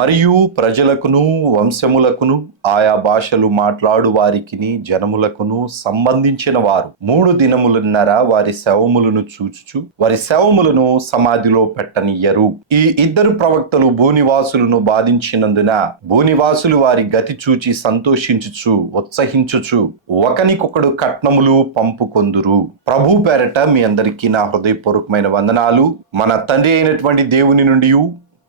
మరియు ప్రజలకును వంశములకును ఆయా భాషలు మాట్లాడు వారికిని జనములకును సంబంధించిన వారు 3 దినములున్నర వారి శవములను చూచుచు వారి శవములను సమాధిలో పెట్టనియ్యరు. ఈ 2 ప్రవక్తలు భూనివాసులను బాధించినందున భూనివాసులు వారి గతి చూచి సంతోషించుచు ఉత్సహించుచు ఒకనికొకడు కట్నములు పంపుకొందురు. ప్రభు పేరట మీ అందరికీ నా హృదయపూర్వకమైన వందనాలు. మన తండ్రి అయినటువంటి దేవుని నుండి,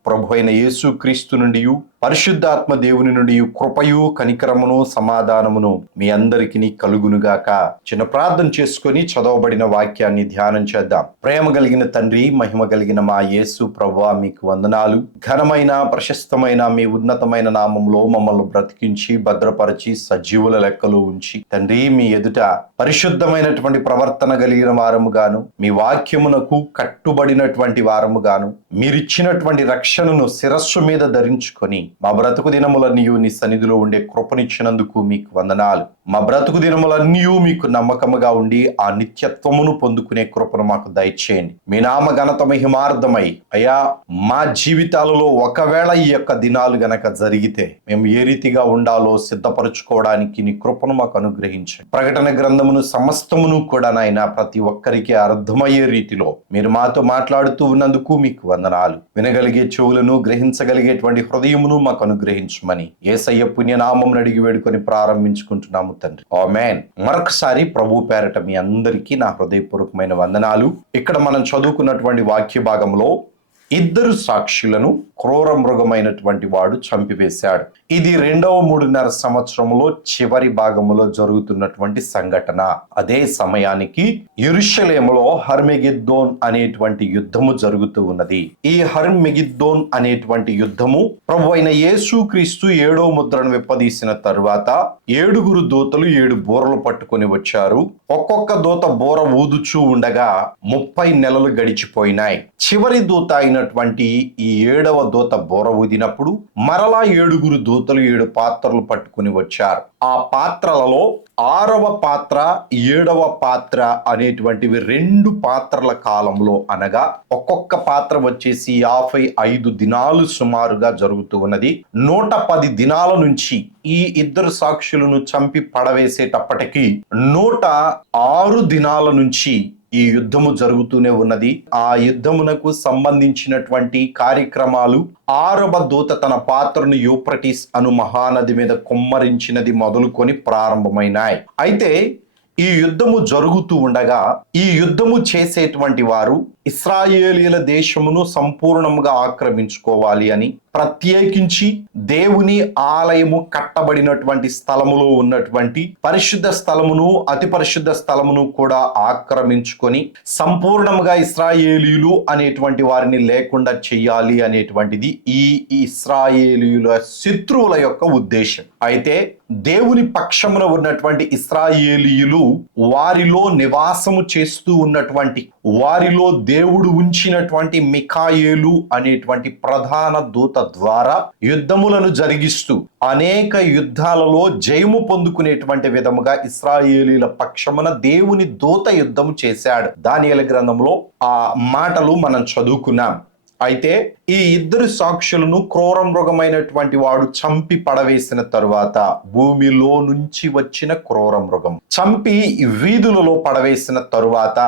ప్రభు అయిన యేసు క్రీస్తు నుండి, పరిశుద్ధాత్మ దేవుని నుండి కృపయు కనికరమును సమాధానమును మీ అందరికీ కలుగునుగాక. చిన్న ప్రార్థన చేసుకొని చదవబడిన వాక్యాన్ని ధ్యానం చేద్దాం. ప్రేమ కలిగిన తండ్రి, మహిమ కలిగిన మా యేసు ప్రభువా, మీకు వందనాలు. ఘనమైన ప్రశస్తమైన మీ ఉన్నతమైన నామంలో మమ్మల్ని బ్రతికించి భద్రపరిచి సజీవుల లెక్కలో ఉంచి తండ్రి మీ ఎదుట పరిశుద్ధమైనటువంటి ప్రవర్తన కలిగిన వారముగాను, మీ వాక్యమునకు కట్టుబడినటువంటి వారముగాను, మీరిచ్చినటువంటి రక్షణను శిరస్సు మీద ధరించుకొని మా బ్రతుకు దినములన్నీ నీ సన్నిధిలో ఉండే కృపనిచ్చినందుకు మీకు వందనాలు. మా బ్రతుకు దినములన్నీ మీకు నమ్మకముగా ఉండి ఆ నిత్యత్వమును పొందుకునే కృపను మాకు దయచేయండి. మీ నామ ఘనత మహిమార్థమై అయ్యా మా జీవితాలలో ఒకవేళ ఈ యొక్క దినాలు గనక జరిగితే మేము ఏ రీతిగా ఉండాలో సిద్ధపరచుకోవడానికి నీ కృపను మాకు అనుగ్రహించండి. ప్రకటన గ్రంథమును సమస్తమును కూడా నాయన ప్రతి ఒక్కరికి అర్థమయ్యే రీతిలో మీరు మాతో మాట్లాడుతూ ఉన్నందుకు మీకు వందనాలు. వినగలిగే చెవులను, గ్రహించగలిగేటువంటి హృదయమును మాకు అనుగ్రహించమని యేసయ్య పుణ్యనామం అడిగి వేడుకొని ప్రారంభించుకుంటున్నాము తండ్రి, ఆమేన్. మరొకసారి ప్రభు పేరట మీ అందరికీ నా హృదయపూర్వకమైన వందనాలు. ఇక్కడ మనం చదువుకున్నటువంటి వాక్య భాగంలో 2 సాక్షులను క్రూర మృగమైనటువంటి వాడు చంపివేశాడు. ఇది 2వ 3.5 సంవత్సరంలో చివరి భాగములో జరుగుతున్నటువంటి సంఘటన. అదే సమయానికి యెరూషలేములో హర్మెగిద్దోన్ అనేటువంటి యుద్ధము జరుగుతూ ఉన్నది. ఈ హర్మెగిద్దోన్ అనేటువంటి యుద్ధము ప్రభు అయిన యేసు క్రీస్తు 7వ ముద్రను విప్పదీసిన తరువాత 7 దూతలు 7 బూరలు పట్టుకొని వచ్చారు. ఒక్కొక్క దూత బూర ఊదుచూ ఉండగా 30 నెలలు గడిచిపోయినాయి. చివరి దూత అయినటువంటి ఈ 7వ దూత బూర ఊదినప్పుడు మరలా 7 దూతలు 7 పాత్రలు పట్టుకుని వచ్చారు. ఆ పాత్రలలో 6వ పాత్ర 7వ పాత్ర అనేటువంటివి 2 పాత్రల కాలంలో, అనగా ఒక్కొక్క పాత్ర వచ్చేసి 55 దినాలు సుమారుగా జరుగుతూ ఉన్నది. 110 దినాల నుంచి ఈ 2 సాక్షులను చంపి పడవేసేటప్పటికి 106 దినాల నుంచి ఈ యుద్ధము జరుగుతూనే ఉన్నది. ఆ యుద్ధమునకు సంబంధించినటువంటి కార్యక్రమాలు 6వ దూత తన పాత్రను యూఫ్రటీస్ అను మహానది మీద కుమ్మరించినది మొదలుకొని ప్రారంభమైనాయి. అయితే ఈ యుద్ధము జరుగుతూ ఉండగా ఈ యుద్ధము చేసేటువంటి వారు ఇశ్రాయేలీల దేశమును సంపూర్ణంగా ఆక్రమించుకోవాలి అని, ప్రత్యేకించి దేవుని ఆలయము కట్టబడినటువంటి స్థలములో ఉన్నటువంటి పరిశుద్ధ స్థలమును, అతి పరిశుద్ధ స్థలమును కూడా ఆక్రమించుకొని సంపూర్ణంగా ఇశ్రాయేలీలు అనేటువంటి వారిని లేకుండా చెయ్యాలి అనేటువంటిది ఈ ఇశ్రాయేలీల శత్రువుల యొక్క ఉద్దేశం. అయితే దేవుని పక్షమున ఉన్నటువంటి ఇశ్రాయేలీయులు వారిలో నివాసము చేస్తూ ఉన్నటువంటి, వారిలో దేవుడు ఉంచినటువంటి మిఖాయేలు అనేటువంటి ప్రధాన దూత ద్వారా యుద్ధములను జరిగిస్తూ అనేక యుద్ధాలలో జయము పొందుకునేటువంటి విధముగా ఇశ్రాయేలీల పక్షమున దేవుని దూత యుద్ధము చేశాడు. దానియేలు గ్రంథంలో ఆ మాటలు మనం చదువుకున్నాం. అయితే ఈ 2 సాక్షులను క్రూర మృగమైనటువంటి వాడు చంపి పడవేసిన తరువాత భూమిలో నుంచి వచ్చిన క్రూర మృగం చంపి వీధులలో పడవేసిన తరువాత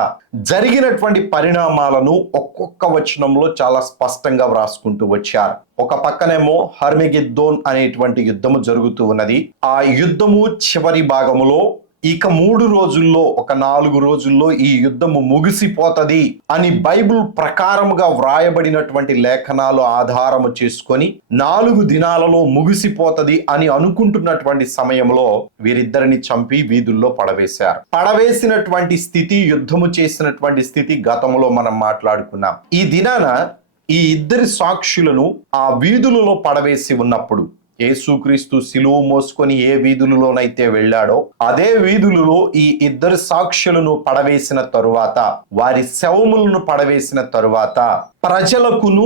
జరిగినటువంటి పరిణామాలను ఒక్కొక్క వచనంలో చాలా స్పష్టంగా వ్రాసుకుంటూ వచ్చారు. ఒక పక్కనేమో హర్మెగిద్దోన్ అనేటువంటి యుద్ధము జరుగుతూ ఉన్నది. ఆ యుద్ధము చివరి భాగములో ఇక 3 రోజుల్లో, ఒక 4 రోజుల్లో ఈ యుద్ధము ముగిసిపోతది అని బైబిల్ ప్రకారముగా వ్రాయబడినటువంటి లేఖనాలు ఆధారము చేసుకొని 4 దినాలలో ముగిసిపోతది అని అనుకుంటున్నటువంటి సమయంలో వీరిద్దరిని చంపి వీధుల్లో పడవేశారు. పడవేసినటువంటి స్థితి, యుద్ధము చేసినటువంటి స్థితి గతంలో మనం మాట్లాడుకున్నాం. ఈ దినాన ఈ 2 సాక్షులను ఆ వీధులలో పడవేసి ఉన్నప్పుడు యేసుక్రీస్తు సిలువ మోసుకొని ఏ వీధులలోనైతే వెళ్ళాడో అదే వీధులలో ఈ 2 సాక్షులను పడవేసిన తరువాత, వారి శవములను పడవేసిన తరువాత ప్రజలకును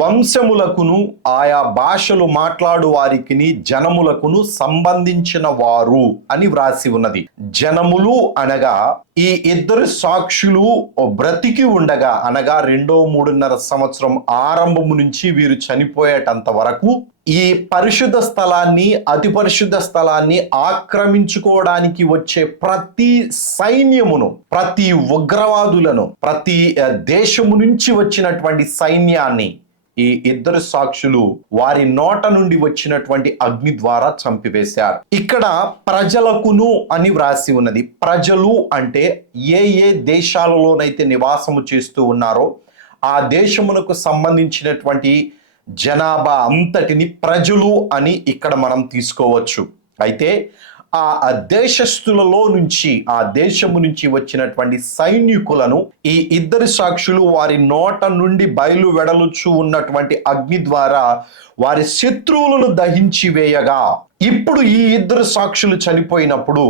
వంశములకును ఆయా భాషలు మాట్లాడు వారికిని జనములకును సంబంధించిన వారు అని వ్రాసి ఉన్నది. జనములు అనగా ఈ 2 సాక్షులు బ్రతికి ఉండగా, అనగా 2వ 3.5 సంవత్సరం ఆరంభము నుంచి వీరు చనిపోయేటంత వరకు ఈ పరిశుద్ధ స్థలాన్ని, అతి పరిశుద్ధ స్థలాన్ని ఆక్రమించుకోవడానికి వచ్చే ప్రతి సైన్యమును, ప్రతి ఉగ్రవాదులను, ప్రతి దేశము నుంచి వచ్చినటువంటి సైన్యాన్ని ఈ ఇద్దరు సాక్షులు వారి నోట నుండి వచ్చినటువంటి అగ్ని ద్వారా చంపివేశారు. ఇక్కడ ప్రజలకును అని వ్రాసి ఉన్నది. ప్రజలు అంటే ఏ ఏ దేశాలలోనైతే నివాసము చేస్తూ ఉన్నారో ఆ దేశమునకు సంబంధించినటువంటి జనాభా అంతటిని ప్రజలు అని ఇక్కడ మనం తీసుకోవచ్చు. అయితే ఆ దేశస్థులలో నుంచి, ఆ దేశము నుంచి వచ్చినటువంటి సైనికులను ఈ ఇద్దరు సాక్షులు వారి నోట నుండి బయలు వెడలుచు ఉన్నటువంటి అగ్ని ద్వారా వారి శత్రువులను దహించి వేయగా, ఇప్పుడు ఈ ఇద్దరు సాక్షులు చనిపోయినప్పుడు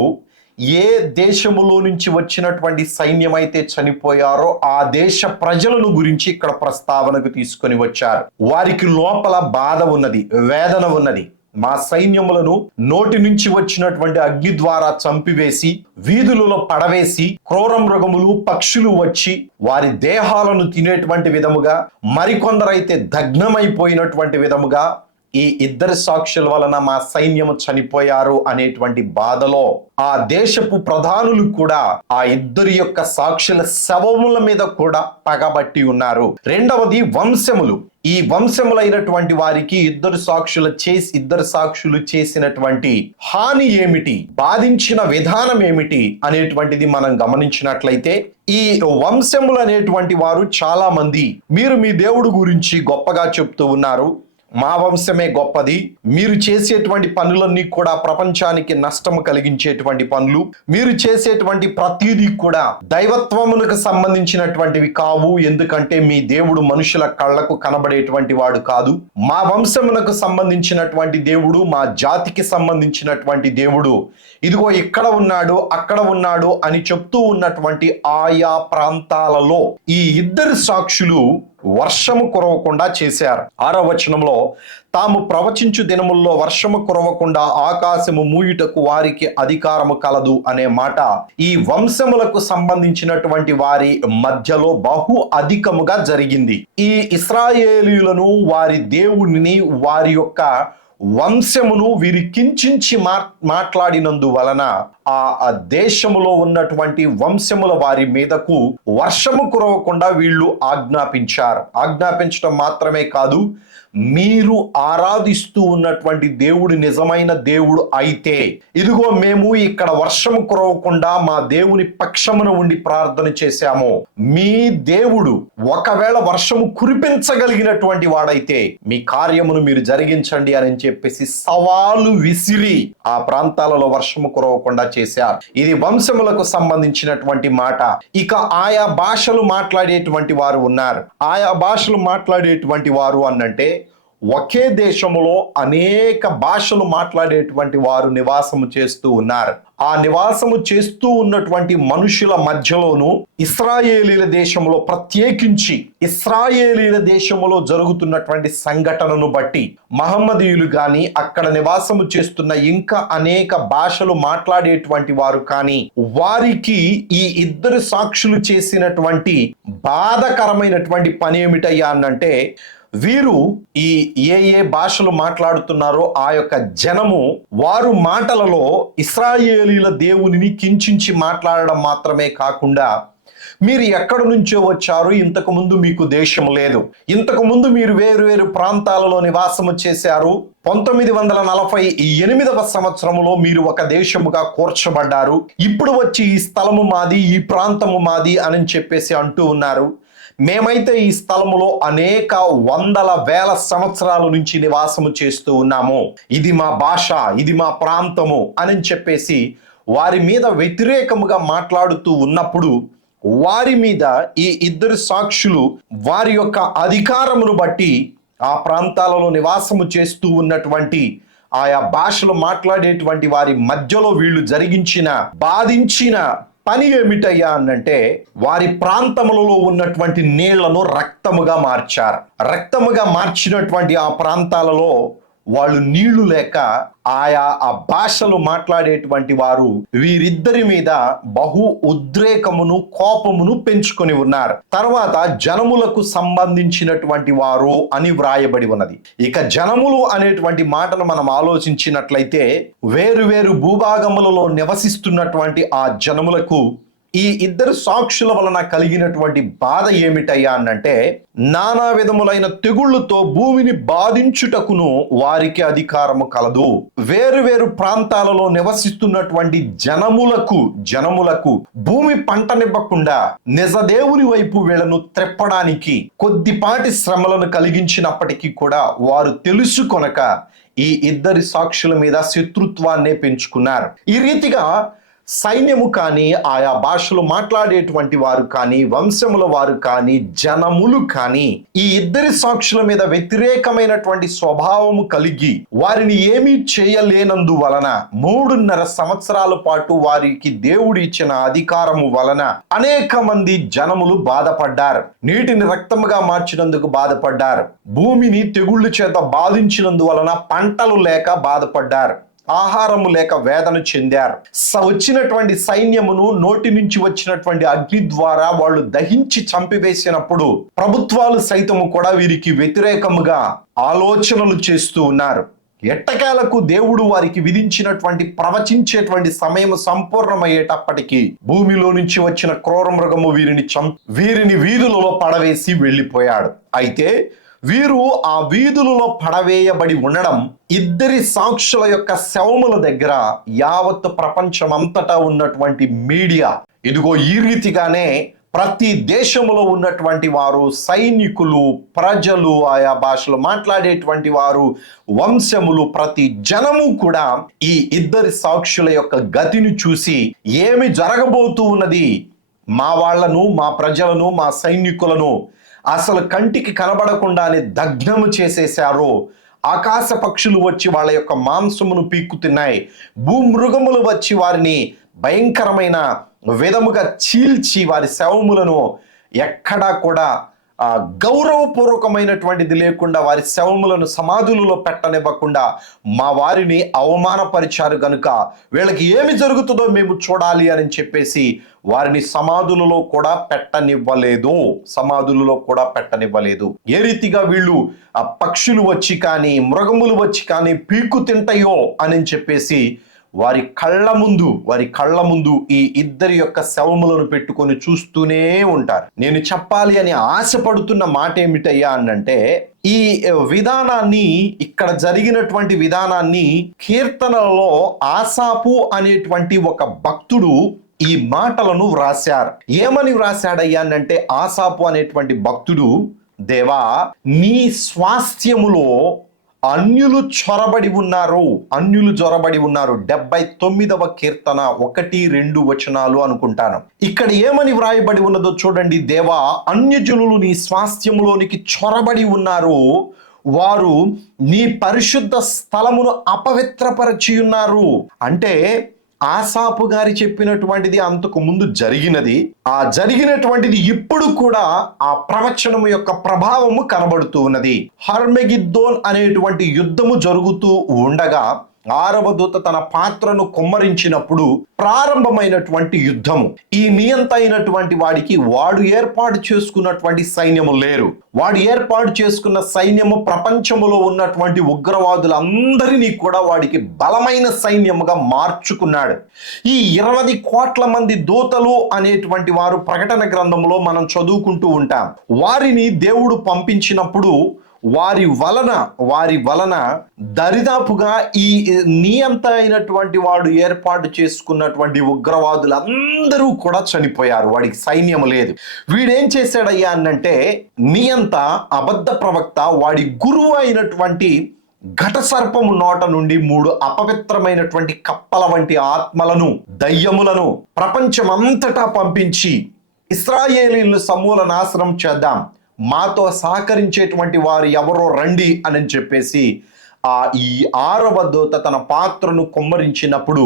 ఏ దేశములో నుంచి వచ్చినటువంటి సైన్యం అయితే చనిపోయారో ఆ దేశ ప్రజలను గురించి ఇక్కడ ప్రస్తావనకు తీసుకొని వచ్చారు. వారికి లోపల బాధ ఉన్నది, వేదన ఉన్నది. మా సైన్యములను నోటి నుంచి వచ్చినటువంటి అగ్ని ద్వారా చంపివేసి వీధులలో పడవేసి క్రూర మృగములు, పక్షులు వచ్చి వారి దేహాలను తినేటువంటి విధముగా, మరికొందరైతే దగ్నమైపోయినటువంటి విధముగా ఈ ఇద్దరు సాక్షుల వలన మా సైన్యము చనిపోయారు అనేటువంటి బాధలో ఆ దేశపు ప్రధానులు కూడా ఆ ఇద్దరి యొక్క సాక్షుల శవముల మీద కూడా పగబట్టి ఉన్నారు. రెండవది వంశములు. ఈ వంశములైనటువంటి వారికి ఇద్దరు సాక్షులు చేసినటువంటి హాని ఏమిటి, బాధించిన విధానం ఏమిటి అనేటువంటిది మనం గమనించినట్లయితే, ఈ వంశములు అనేటువంటి వారు చాలా మంది మీరు మీ దేవుడు గురించి గొప్పగా చెప్తూ ఉన్నారు, మా వంశమే గొప్పది, మీరు చేసేటువంటి పనులన్నీ కూడా ప్రపంచానికి నష్టము కలిగించేటువంటి పనులు, మీరు చేసేటువంటి ప్రతిదీ కూడా దైవత్వమునకు సంబంధించినటువంటివి కావు, ఎందుకంటే మీ దేవుడు మనుషుల కళ్ళకు కనబడేటువంటి వాడు కాదు, మా వంశమునకు సంబంధించినటువంటి దేవుడు, మా జాతికి సంబంధించినటువంటి దేవుడు ఇదిగో ఇక్కడ ఉన్నాడు, అక్కడ ఉన్నాడు అని చెప్తూ ఉన్నటువంటి ఆయా ప్రాంతాలలో ఈ ఇద్దరు సాక్షులు వర్షము కురవకుండా చేశారు. 6వ వచనంలో, తాము ప్రవచించు దినముల్లో వర్షము కురవకుండా ఆకాశము మూయుటకు వారికి అధికారము కలదు అనే మాట ఈ వంశములకు సంబంధించినటువంటి వారి మధ్యలో బహు అధికముగా జరిగింది. ఈ ఇశ్రాయేలీయులను, వారి దేవునిని, వారి యొక్క వంశమును వీరి కించించి మాట్లాడినందువలన ఆ దేశములో ఉన్నటువంటి వంశముల వారి మీదకు వర్షము కురవకుండా వీళ్ళు ఆజ్ఞాపించడం మాత్రమే కాదు, మీరు ఆరాధిస్తూ ఉన్నటువంటి దేవుడు నిజమైన దేవుడు అయితే ఇదిగో మేము ఇక్కడ వర్షము కురవకుండా మా దేవుని పక్షమున ఉండి ప్రార్థన చేశాము, మీ దేవుడు ఒకవేళ వర్షము కురిపించగలిగినటువంటి వాడైతే మీ కార్యమును మీరు జరిగించండి అని చెప్పేసి సవాలు విసిరి ఆ ప్రాంతాలలో వర్షము కురవకుండా చేశారు. ఇది వంశములకు సంబంధించినటువంటి మాట. ఇక ఆయా భాషలు మాట్లాడేటువంటి వారు ఉన్నారు. ఆయా భాషలు మాట్లాడేటువంటి వారు అనంటే ఒకే దేశములో అనేక భాషలు మాట్లాడేటువంటి వారు నివాసము చేస్తూ ఉన్నారు. ఆ నివాసము చేస్తూ ఉన్నటువంటి మనుషుల మధ్యలోను ఇశ్రాయేలీల దేశంలో, ప్రత్యేకించి ఇశ్రాయేలీల దేశంలో జరుగుతున్నటువంటి సంఘటనను బట్టి మహమ్మదీయులు కానీ, అక్కడ నివాసము చేస్తున్న ఇంకా అనేక భాషలు మాట్లాడేటువంటి వారు కానీ, వారికి ఈ ఇద్దరు సాక్షులు చేసినటువంటి బాధకరమైనటువంటి పని ఏమిటయ్యా అనంటే, వీరు ఏ భాషలు మాట్లాడుతున్నారో ఆ యొక్క జనము వారు మాటలలో ఇశ్రాయేలీల దేవునిని కించించి మాట్లాడడం మాత్రమే కాకుండా, మీరు ఎక్కడి నుంచో వచ్చారు, ఇంతకు ముందు మీకు దేశం లేదు, ఇంతకు ముందు మీరు వేరు ప్రాంతాలలో నివాసము చేశారు, 1948వ సంవత్సరంలో మీరు ఒక దేశముగా కూర్చబడ్డారు, ఇప్పుడు వచ్చి ఈ స్థలము మాది, ఈ ప్రాంతము మాది అని చెప్పేసి అంటూ ఉన్నారు. మేమైతే ఈ స్థలములో అనేక వందల వేల సంవత్సరాల నుంచి నివాసము చేస్తూ ఉన్నాము, ఇది మా భాష, ఇది మా ప్రాంతము అని చెప్పేసి వారి మీద వ్యతిరేకముగా మాట్లాడుతూ ఉన్నప్పుడు, వారి మీద ఈ ఇద్దరు సాక్షులు వారి యొక్క అధికారమును బట్టి ఆ ప్రాంతాలలో నివాసము చేస్తూ ఉన్నటువంటి ఆయా భాషలు మాట్లాడేటువంటి వారి మధ్యలో వీళ్ళు జరిగించిన బాధించిన పని ఏమిటయ్యా అనంటే, వారి ప్రాంతములలో ఉన్నటువంటి నీళ్లను రక్తముగా మార్చారు. రక్తముగా మార్చినటువంటి ఆ ప్రాంతాలలో వాళ్ళు నీళ్లు లేక ఆ భాషలు మాట్లాడేటువంటి వారు వీరిద్దరి మీద బహు ఉద్రేకమును కోపమును పెంచుకొని ఉన్నారు. తర్వాత జనములకు సంబంధించినటువంటి వారు అని వ్రాయబడి ఉన్నది. ఇక జనములు అనేటువంటి మాటను మనం ఆలోచించినట్లయితే వేరు వేరు భూభాగములలో నివసిస్తున్నటువంటి ఆ జనములకు ఈ ఇద్దరు సాక్షుల వలన కలిగినటువంటి బాధ ఏమిటయ్యా అనంటే, నానా విధములైన తెగుళ్లతో భూమిని బాధించుటకును వారికి అధికారము కలదు. వేరు వేరు ప్రాంతాలలో నివసిస్తున్నటువంటి జనములకు భూమి పంటనివ్వకుండా నిజదేవుని వైపు వీళ్ళను త్రెప్పడానికి కొద్దిపాటి శ్రమలను కలిగించినప్పటికీ కూడా వారు తెలుసుకొనక ఈ ఇద్దరి సాక్షుల మీద శత్రుత్వాన్నే పెంచుకున్నారు. ఈ రీతిగా సైన్యము కానీ, ఆయా భాషలు మాట్లాడేటువంటి వారు కానీ, వంశముల వారు కానీ, జనములు కానీ ఈ ఇద్దరి సాక్షుల మీద వ్యతిరేకమైనటువంటి స్వభావము కలిగి వారిని ఏమీ చేయలేనందువలన 3.5 సంవత్సరాల పాటు వారికి దేవుడు ఇచ్చిన అధికారము వలన అనేక మంది జనములు బాధపడ్డారు. నీటిని రక్తముగా మార్చినందుకు బాధపడ్డారు. భూమిని తెగుళ్ళు చేత బాధించినందువలన పంటలు లేక బాధపడ్డారు. ఆహారము లేక వేదన చెందారు. వచ్చినటువంటి సైన్యమును నోటి నుంచి వచ్చినటువంటి అగ్ని ద్వారా వాళ్ళు దహించి చంపివేసినప్పుడు ప్రభుత్వాలు సైతము కూడా వీరికి వ్యతిరేకముగా ఆలోచనలు చేస్తూ ఉన్నారు. ఎట్టకేలకు దేవుడు వారికి విధించినటువంటి ప్రవచించేటువంటి సమయం సంపూర్ణమయ్యేటప్పటికీ భూమిలో నుంచి వచ్చిన క్రూర మృగము వీరిని వీధులలో పడవేసి వెళ్ళిపోయాడు. అయితే వీరు ఆ వీధులలో పడవేయబడి ఉండడం ఇద్దరి సాక్షుల యొక్క శవముల దగ్గర యావత్ ప్రపంచమంతటా ఉన్నటువంటి మీడియా ఇదిగో ఈ రీతిగానే ప్రతి దేశములో ఉన్నటువంటి వారు, సైనికులు, ప్రజలు, ఆయా భాషలు మాట్లాడేటువంటి వారు, వంశములు, ప్రతి జనము కూడా ఈ ఇద్దరి సాక్షుల యొక్క గతిని చూసి ఏమి జరగబోతూ ఉన్నది, మా వాళ్లను, మా ప్రజలను, మా సైనికులను అసలు కంటికి కనబడకుండానే దగ్ధము చేసేశారు. ఆకాశ పక్షులు వచ్చి వాళ్ళ యొక్క మాంసమును పీక్కుతున్నాయి. భూమృగములు వచ్చి వారిని భయంకరమైన విధముగా చీల్చి వారి శవములను ఎక్కడా కూడా గౌరవపూర్వకమైనటువంటిది లేకుండా వారి శవములను సమాధులలో పెట్టనివ్వకుండా మా వారిని అవమానపరిచారు గనుక వీళ్ళకి ఏమి జరుగుతుందో మేము చూడాలి అని చెప్పేసి వారిని సమాధులలో కూడా పెట్టనివ్వలేదు. ఏ రీతిగా వీళ్ళు ఆ పక్షులు వచ్చి కానీ, మృగములు వచ్చి కానీ పీకు తింటాయో అని చెప్పేసి వారి కళ్ళ ముందు ఈ ఇద్దరి యొక్క శవములను పెట్టుకొని చూస్తూనే ఉంటారు. నేను చెప్పాలి అని ఆశపడుతున్న మాట ఏమిటయ్యా అనంటే, ఈ విధానాన్ని, ఇక్కడ జరిగినటువంటి విధానాన్ని కీర్తనలలో ఆసాపు అనేటువంటి ఒక భక్తుడు ఈ మాటలను వ్రాశారు. ఏమని వ్రాశాడయ్యా అనంటే, ఆసాపు అనేటువంటి భక్తుడు, దేవా నీ స్వాస్థ్యములో అన్యులు చొరబడి ఉన్నారు. 79వ కీర్తన 1-2 వచనాలు అనుకుంటాను. ఇక్కడ ఏమని వ్రాయబడి ఉన్నదో చూడండి. దేవా అన్యజనులు నీ స్వాస్థ్యములోనికి చొరబడి ఉన్నారు, వారు నీ పరిశుద్ధ స్థలమును అపవిత్రపరచి ఉన్నారు. అంటే ఆసాపు గారి చెప్పినటువంటిది అంతకు ముందు జరిగినది. ఆ జరిగినటువంటిది ఇప్పుడు కూడా ఆ ప్రవచనము యొక్క ప్రభావము కనబడుతూ ఉన్నది. హర్మెగిద్దోన్ అనేటువంటి యుద్ధము జరుగుతూ ఉండగా 6వ దూత తన పాత్రను కుమ్మరించినప్పుడు ప్రారంభమైనటువంటి యుద్ధము. ఈ నియంత అయినటువంటి వాడికి వాడు ఏర్పాటు చేసుకున్నటువంటి సైన్యము లేరు. వాడు ఏర్పాటు చేసుకున్న సైన్యము ప్రపంచములో ఉన్నటువంటి ఉగ్రవాదులందరినీ కూడా వాడికి బలమైన సైన్యముగా మార్చుకున్నాడు. ఈ 20 కోట్ల మంది దూతలు అనేటువంటి వారు ప్రకటన గ్రంథంలో మనం చదువుకుంటూ ఉంటాం. వారిని దేవుడు పంపించినప్పుడు వారి వలన దరిదాపుగా ఈ నియంత అయినటువంటి వాడు ఏర్పాటు చేసుకున్నటువంటి ఉగ్రవాదులందరూ కూడా చనిపోయారు. వాడికి సైన్యం లేదు. వీడేం చేశాడయ్యా అనంటే, నియంత అబద్ధ ప్రవక్త వాడి గురువు అయినటువంటి ఘట సర్పము నోట నుండి 3 అపవిత్రమైనటువంటి కప్పల వంటి ఆత్మలను, దయ్యములను ప్రపంచమంతటా పంపించి ఇశ్రాయేలీయులను సమూల నాశనం చేద్దాం, మాతో సహకరించేటువంటి వారు ఎవరో రండి అని చెప్పేసి ఈ 6వ దూత తన పాత్రను కుమ్మరించినప్పుడు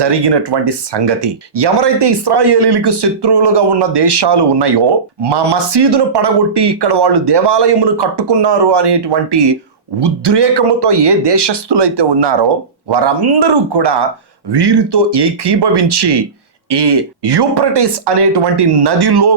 జరిగినటువంటి సంగతి. ఎవరైతే ఇశ్రాయేలీయులకు శత్రువులుగా ఉన్న దేశాలు ఉన్నాయో, మా మసీదును పడగొట్టి ఇక్కడ వాళ్ళు దేవాలయమును కట్టుకున్నారు అనేటువంటి ఉద్రేకముతో ఏ దేశస్థులైతే ఉన్నారో వారందరూ కూడా వీరితో ఏకీభవించి ఈ యూఫ్రటీస్ అనేటువంటి నదిలో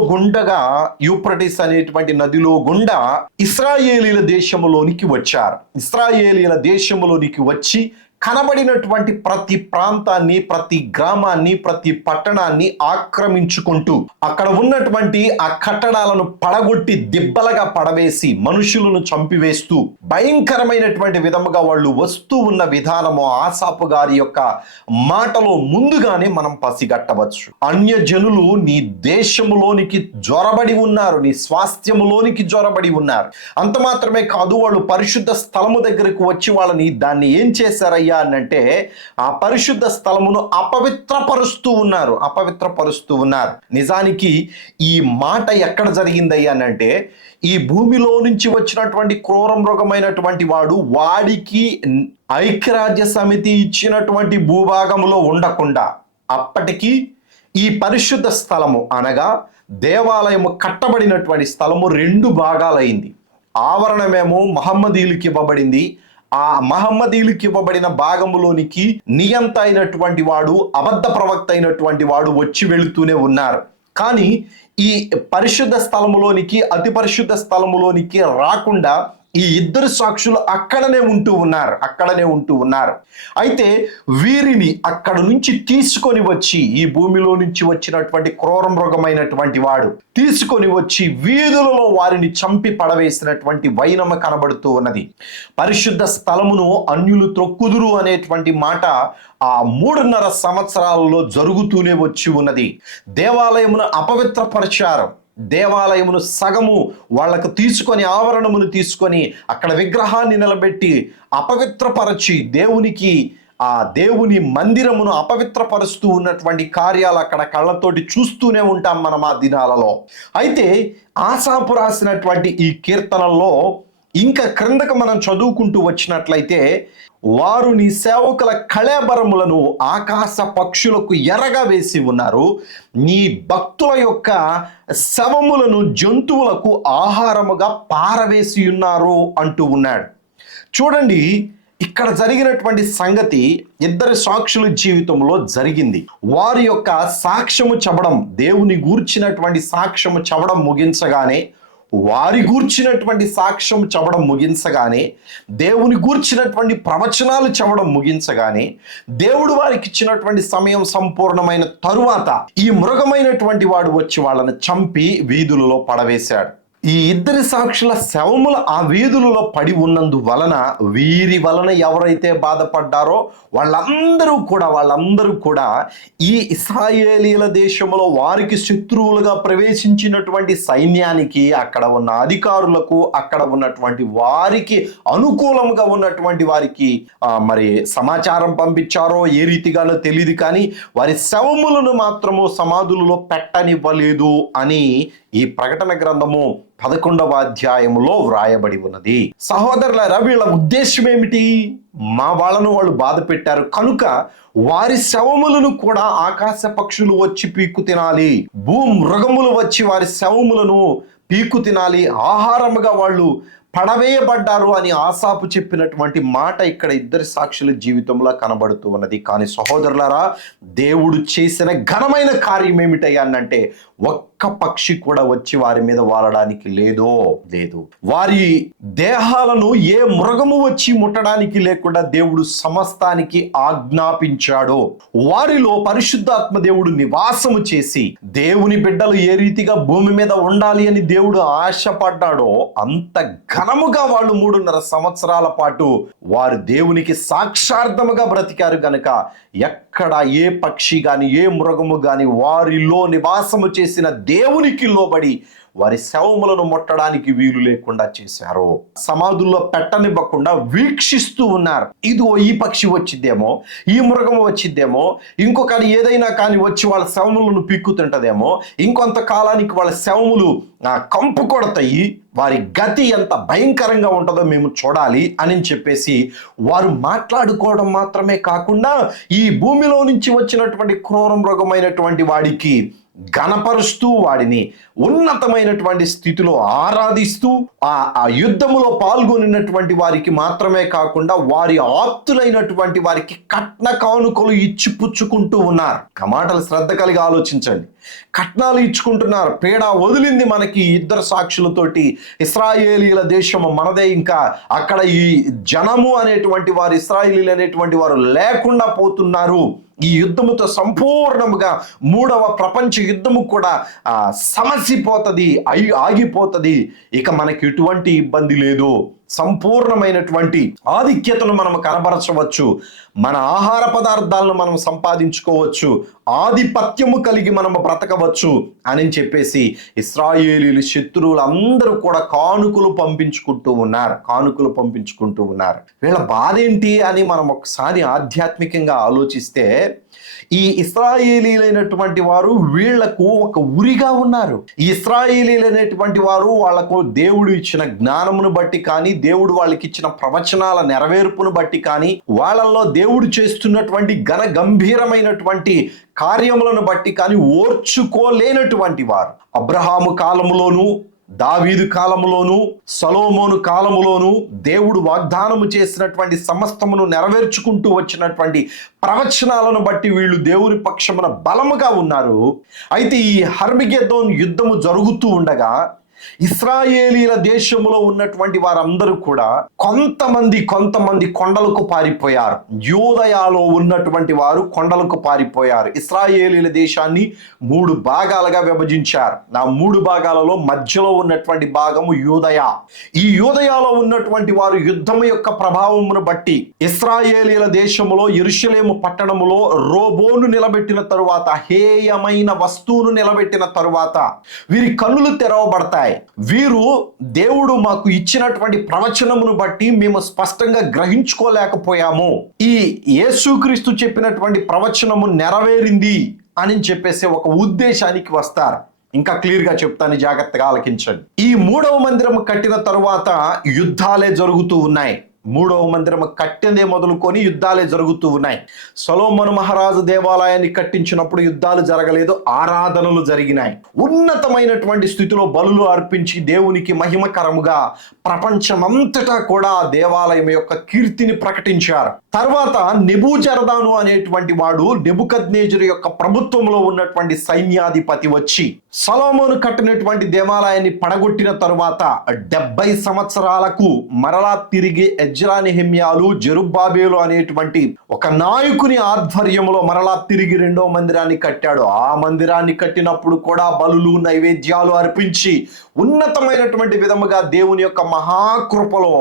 గుండా ఇశ్రాయేలీల దేశములోనికి వచ్చారు. ఇశ్రాయేలీల దేశములోనికి వచ్చి కనబడినటువంటి ప్రతి ప్రాంతాన్ని, ప్రతి గ్రామాన్ని, ప్రతి పట్టణాన్ని ఆక్రమించుకుంటూ అక్కడ ఉన్నటువంటి ఆ కట్టడాలను పడగొట్టి దిబ్బలుగా పడవేసి మనుషులను చంపివేస్తూ భయంకరమైనటువంటి విధముగా వాళ్ళు వస్తూ ఉన్న విధానము ఆసాపు గారి యొక్క మాటలో ముందుగానే మనం పసిగట్టవచ్చు. అన్యజనులు నీ దేశములోనికి జొరబడి ఉన్నారు, నీ స్వాస్థ్యములోనికి జొరబడి ఉన్నారు. అంత మాత్రమే కాదు, వాళ్ళు పరిశుద్ధ స్థలము దగ్గరకు వచ్చి వాళ్ళని దాన్ని ఏం చేశారయ్యా అంటే ఆ పరిశుద్ధ స్థలమును అపవిత్రపరుస్తూ ఉన్నారు. నిజానికి ఈ మాట ఎక్కడ జరిగిందయ్యా అంటే ఈ భూమిలో నుంచి వచ్చినటువంటి క్రూర మృగమైనటువంటి వాడికి ఐక్యరాజ్య సమితి ఇచ్చినటువంటి భూభాగంలో ఉండకుండా అప్పటికి ఈ పరిశుద్ధ స్థలము అనగా దేవాలయము కట్టబడినటువంటి స్థలము 2 భాగాలైంది. ఆవరణమేమో మహమ్మదీయులకు ఇవ్వబడింది. ఆ మహమ్మదీయులకు ఇవ్వబడిన భాగములోనికి నియంత అయినటువంటి వాడు, అబద్ధ ప్రవక్త అయినటువంటి వాడు వచ్చి వెళుతూనే ఉన్నారు. కానీ ఈ పరిశుద్ధ స్థలములోనికి, అతి పరిశుద్ధ స్థలములోనికి రాకుండా ఈ ఇద్దరు సాక్షులు అక్కడనే ఉంటూ ఉన్నారు. అయితే వీరిని అక్కడ నుంచి తీసుకొని వచ్చి, ఈ భూమిలో నుంచి వచ్చినటువంటి క్రూర మృగమైనటువంటి వాడు తీసుకొని వచ్చి వీధులలో వారిని చంపి పడవేసినటువంటి వైనమ కనబడుతూ ఉన్నది. పరిశుద్ధ స్థలమును అన్యులు త్రొక్కుదురు అనేటువంటి మాట ఆ 3.5 సంవత్సరాలలో జరుగుతూనే వచ్చి ఉన్నది. దేవాలయమును అపవిత్రపరిచారు. దేవాలయమును సగము వాళ్ళకు తీసుకొని, ఆవరణమును తీసుకొని అక్కడ విగ్రహాన్ని నిలబెట్టి అపవిత్రపరచి దేవుని మందిరమును అపవిత్రపరుస్తూ ఉన్నటువంటి కార్యాలు అక్కడ కళ్ళతోటి చూస్తూనే ఉంటాం మనం ఆ దినాలలో. అయితే ఆసాపు రాసినటువంటి ఈ కీర్తనల్లో ఇంకా క్రిందకు మనం చదువుకుంటూ వచ్చినట్లయితే, వారు నీ సేవకుల కళేబరములను ఆకాశ పక్షులకు ఎరగా వేసి ఉన్నారు, నీ భక్తుల యొక్క శవములను జంతువులకు ఆహారముగా పారవేసి ఉన్నారు అంటూ ఉన్నాడు. చూడండి, ఇక్కడ జరిగినటువంటి సంగతి ఇద్దరు సాక్షుల జీవితంలో జరిగింది. వారి యొక్క సాక్ష్యము చెప్పడం, దేవుని గూర్చినటువంటి సాక్ష్యము చెప్పడం ముగించగానే, వారి గూర్చినటువంటి సాక్ష్యం చెప్పడం ముగించగానే, దేవుని గూర్చినటువంటి ప్రవచనాలు చెప్పడం ముగించగానే, దేవుడు వారికి ఇచ్చినటువంటి సమయం సంపూర్ణమైన తరువాత ఈ మృగమైనటువంటి వాడు వచ్చి వాళ్ళని చంపి వీధులలో పడవేశాడు. ఈ ఇద్దరి సాక్షుల శవముల ఆ వీధులలో పడి ఉన్నందు వలన వీరి వలన ఎవరైతే బాధపడ్డారో వాళ్ళందరూ కూడా ఈ ఇశ్రాయేలీల దేశంలో వారికి శత్రువులుగా ప్రవేశించినటువంటి సైన్యానికి, అక్కడ ఉన్న అధికారులకు, అక్కడ ఉన్నటువంటి వారికి అనుకూలంగా ఉన్నటువంటి వారికి మరి సమాచారం పంపించారో ఏ రీతిగానో తెలియదు, కానీ వారి శవములను మాత్రము సమాధులలో పెట్టనివ్వలేదు అని ఈ ప్రకటన గ్రంథము 11వ అధ్యాయములో వ్రాయబడి ఉన్నది. సహోదరులారా, వీళ్ళ ఉద్దేశం ఏమిటి? మా వాళ్ళను వాళ్ళు బాధ పెట్టారు కనుక వారి శవములను కూడా ఆకాశ పక్షులు వచ్చి పీక్కు తినాలి, మృగములు వచ్చి వారి శవములను పీక్కు తినాలి, ఆహారముగా వాళ్ళు పడవేయబడ్డారు అని ఆసాపు చెప్పినటువంటి మాట ఇక్కడ ఇద్దరి సాక్షుల జీవితంలో కనబడుతూ ఉన్నది. కానీ సహోదరులారా, దేవుడు చేసిన ఘనమైన కార్యం ఏమిటయ్యా అంటే ఒక్క పక్షి కూడా వచ్చి వారి మీద వాలడానికి లేదు. వారి దేహాలను ఏ మృగము వచ్చి ముట్టడానికి లేకుండా దేవుడు సమస్తానికి ఆజ్ఞాపించాడు. వారిలో పరిశుద్ధాత్మ దేవుడు నివాసము చేసి దేవుని బిడ్డలు ఏ రీతిగా భూమి మీద ఉండాలి అని దేవుడు ఆశపడ్డాడో అంత ఘనముగా వాళ్ళు 3.5 సంవత్సరాల పాటు వారు దేవునికి సాక్షార్థముగా బ్రతికారు గనుక ఎక్కడ ఏ పక్షి గాని ఏ మృగము గాని వారిలో నివాసము చేసిన దేవునికి లోబడి వారి శవములను ముట్టడానికి వీలు లేకుండా చేశారు. సమాధుల్లో పెట్టనివ్వకుండా వీక్షిస్తూ ఉన్నారు. ఇదిగో ఈ పక్షి వచ్చిద్దేమో, ఈ మృగము వచ్చిద్దేమో, ఇంకొకటి ఏదైనా కానీ వచ్చి వాళ్ళ శవములను పీక్కుతుంటదేమో, ఇంకొంత కాలానికి వాళ్ళ శవములు కంపు కొడతాయి, వారి గతి ఎంత భయంకరంగా ఉంటుందో మేము చూడాలి అని చెప్పేసి వారు మాట్లాడుకోవడం మాత్రమే కాకుండా ఈ భూమిలో నుంచి వచ్చినటువంటి క్రూర మృగమైనటువంటి వాడికి ఘనపరుస్తూ వాడిని ఉన్నతమైనటువంటి స్థితిలో ఆరాధిస్తూ ఆ యుద్ధములో పాల్గొనినటువంటి వారికి మాత్రమే కాకుండా వారి ఆప్తులైనటువంటి వారికి కట్న కానుకలు ఇచ్చి పుచ్చుకుంటూ ఉన్నారు. మాటలు శ్రద్ధ కలిగి ఆలోచించండి. కట్నాలు ఇచ్చుకుంటున్నారు. పేడ వదిలింది మనకి ఇద్దరు సాక్షులతోటి. ఇశ్రాయేలీల దేశము మనదే, ఇంకా అక్కడ ఈ జనము అనేటువంటి వారు, ఇశ్రాయేలీలు అనేటువంటి వారు లేకుండా పోతున్నారు. ఈ యుద్ధముతో సంపూర్ణముగా మూడవ ప్రపంచ యుద్ధము కూడా సమసిపోతుంది, ఆగిపోతుంది. ఇక మనకి ఎటువంటి ఇబ్బంది లేదు. సంపూర్ణమైనటువంటి ఆధిక్యతను మనం కనబరచవచ్చు. మన ఆహార పదార్థాలను మనం సంపాదించుకోవచ్చు. ఆధిపత్యము కలిగి మనం బ్రతకవచ్చు అని చెప్పేసి ఇశ్రాయేలీలు శత్రువులందరూ కూడా కానుకలు పంపించుకుంటూ ఉన్నారు. వీళ్ళ బాధ ఏంటి అని మనం ఒకసారి ఆధ్యాత్మికంగా ఆలోచిస్తే, ఈ ఇశ్రాయేలీలైనటువంటి వారు వీళ్లకు ఒక ఉరిగా ఉన్నారు. ఈ ఇశ్రాయేలీలైనటువంటి వారు వాళ్లకు దేవుడు ఇచ్చిన జ్ఞానమును బట్టి కానీ, దేవుడు వాళ్ళకి ఇచ్చిన ప్రవచనాల నెరవేర్పును బట్టి కానీ, వాళ్ళల్లో దేవుడు చేస్తున్నటువంటి ఘన గంభీరమైనటువంటి కార్యములను బట్టి కానీ ఓర్చుకోలేనటువంటి వారు. అబ్రహాము కాలములోను, దావీదు కాలములోను, సొలొమోను కాలములోను దేవుడు వాగ్దానము చేసినటువంటి సమస్తమును నెరవేర్చుకుంటూ వచ్చినటువంటి ప్రవచనాలను బట్టి వీళ్ళు దేవుని పక్షమున బలముగా ఉన్నారు. అయితే ఈ హర్మగెద్దోను యుద్ధము జరుగుతూ ఉండగా ఇశ్రాయేలీల దేశంలో ఉన్నటువంటి వారందరూ కూడా కొంతమంది కొండలకు పారిపోయారు. యూదయాలో ఉన్నటువంటి వారు కొండలకు పారిపోయారు. ఇశ్రాయేలీల దేశాన్ని 3 భాగాలుగా విభజించారు. ఆ 3 భాగాలలో మధ్యలో ఉన్నటువంటి భాగము యూదయ. ఈ యూదయాలో ఉన్నటువంటి వారు యుద్ధము యొక్క ప్రభావమును బట్టి ఇశ్రాయేలీల దేశములో యెరూషలేము పట్టణములో రోబోను నిలబెట్టిన తరువాత, హేయమైన వస్తువును నిలబెట్టిన తరువాత వీరి కన్నులు తెరవబడతాయి. వీరు దేవుడు మాకు ఇచ్చినటువంటి ప్రవచనమును బట్టి మేము స్పష్టంగా గ్రహించుకోలేకపోయాము, ఈ యేసుక్రీస్తు చెప్పినటువంటి ప్రవచనము నెరవేరింది అని చెప్పేసి ఒక ఉద్దేశానికి వస్తారు. ఇంకా క్లియర్ గా చెప్తాను, జాగ్రత్తగా ఆలకించండి. ఈ 3వ మందిరం కట్టిన తరువాత యుద్ధాలే జరుగుతూ ఉన్నాయి. 3వ మందిరం కట్టిందే మొదలుకొని యుద్ధాలే జరుగుతూ ఉన్నాయి. సొలొమోను మహారాజు దేవాలయాన్ని కట్టించినప్పుడు యుద్ధాలు జరగలేదు, ఆరాధనలు జరిగినాయి. ఉన్నతమైనటువంటి స్థితిలో బలులు అర్పించి దేవునికి మహిమకరముగా ప్రపంచమంతటా కూడా దేవాలయం యొక్క కీర్తిని ప్రకటించారు. తర్వాత నెబూజరదాను అనేటువంటి వాడు నెబుకద్నెజరు యొక్క ప్రభుత్వంలో ఉన్నటువంటి సైన్యాధిపతి వచ్చి సొలొమోను కట్టినటువంటి దేవాలయాన్ని పడగొట్టిన తరువాత 70 సంవత్సరాలకు మరలా తిరిగి ఎజ్రా, నెహెమ్యాలు, జెరుబ్బాబెలు అనేటువంటి ఒక నాయకుని ఆధ్వర్యంలో మరలా తిరిగి 2వ మందిరాన్ని కట్టాడు. ఆ మందిరాన్ని కట్టినప్పుడు కూడా బలులు, నైవేద్యాలు అర్పించి ఉన్నతమైనటువంటి విధముగా దేవుని యొక్క మహాకృపలో